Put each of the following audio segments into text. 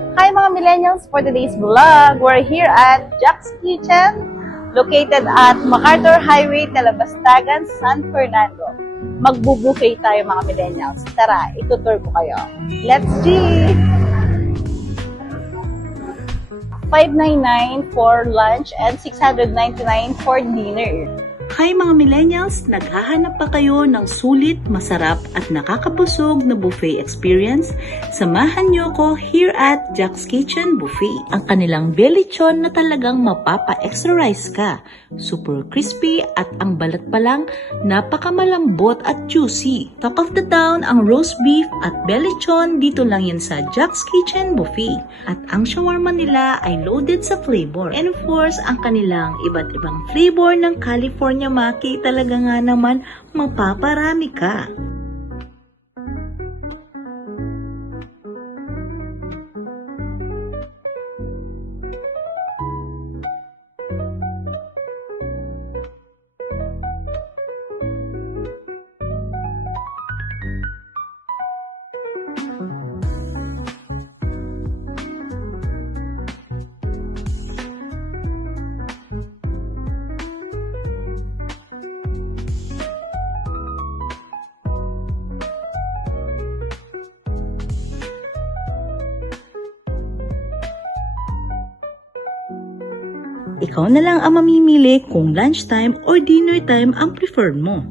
Hi mga millennials, for today's vlog, we're here at Jack's Kitchen, located at MacArthur Highway, Talabastagan, San Fernando. Magbubuffet tayo mga millennials. Tara, itutur ko kayo. Let's see! $599 for lunch and $699 for dinner. Hi mga millennials! Naghahanap pa kayo ng sulit, masarap at nakakabusog na buffet experience? Samahan niyo ko here at Jack's Kitchen Buffet. Ang kanilang belechon na talagang mapapa-extra rice ka. Super crispy at ang balat pa lang napakamalambot at juicy. Top of the town ang roast beef at belechon, dito lang yan sa Jack's Kitchen Buffet. At ang shawarma nila ay loaded sa flavor. And of course, ang kanilang iba't ibang flavor ng California Maki, talaga nga naman mapaparami ka. Ikaw na lang ang mamimili kung lunchtime or dinner time ang preferred mo.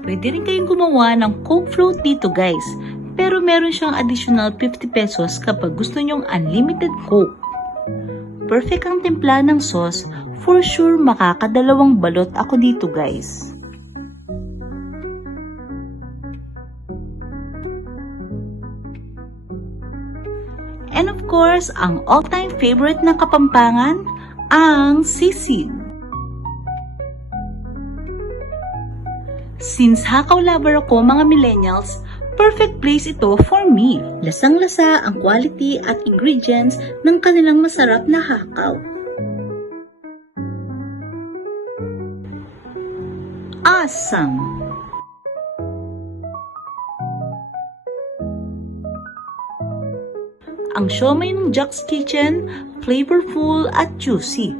Pwede rin kayong gumawa ng Coke float dito guys, pero meron siyang additional 50 pesos kapag gusto nyong unlimited Coke. Perfect ang timpla ng sauce, for sure makakadalawang balot ako dito guys. And of course, ang all-time favorite ng Kapampangan, ang sisig. Since hakaw lover ako mga millennials, perfect place ito for me. Lasang-lasa ang quality at ingredients ng kanilang masarap na hakaw. Awesome! Ang siomai ng Jack's Kitchen, flavorful at juicy.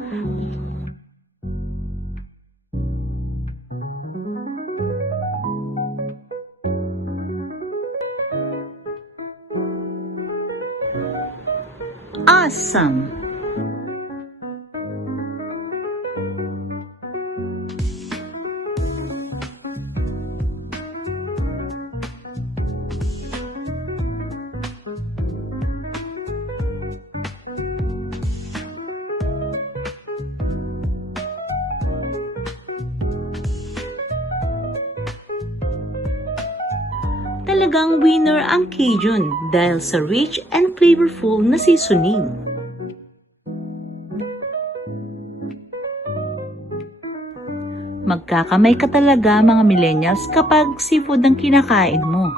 Awesome! Talagang winner ang Cajun dahil sa rich and flavorful na seasoning. Magkakamay ka talaga mga millennials kapag seafood ang kinakain mo.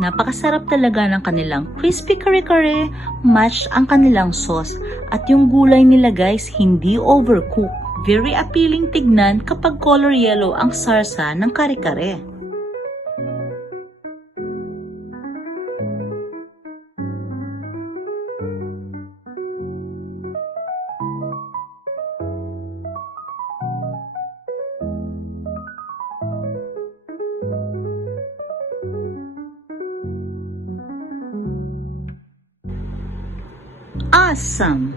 Napakasarap talaga ng kanilang crispy kare-kare, matched ang kanilang sauce, at yung gulay nila guys hindi overcooked. Very appealing tignan kapag color yellow ang sarsa ng kare-kare. Awesome!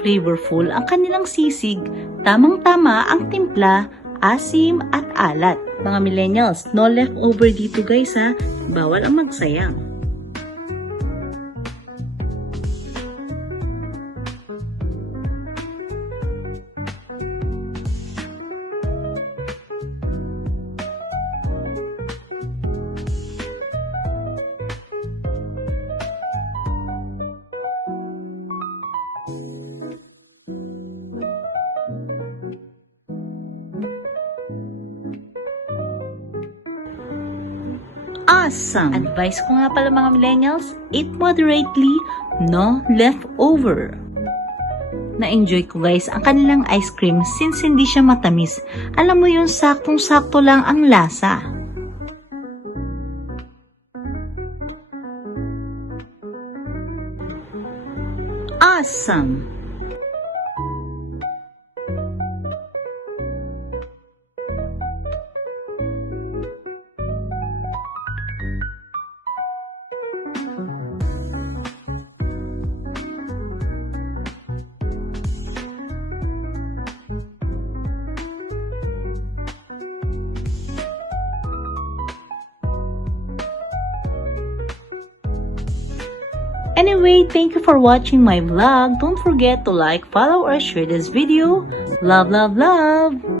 Flavorful ang kanilang sisig, tamang-tama ang timpla, asim at alat. Mga millennials, no leftover dito guys ha, bawal ang magsayang. Awesome! Advice ko nga pala mga millennials, eat moderately, no leftover. Na-enjoy ko guys ang kanilang ice cream since hindi siya matamis. Alam mo yun, saktong-sakto lang ang lasa. Awesome! Anyway, thank you for watching my vlog. Don't forget to like, follow, or share this video. Love, love, love!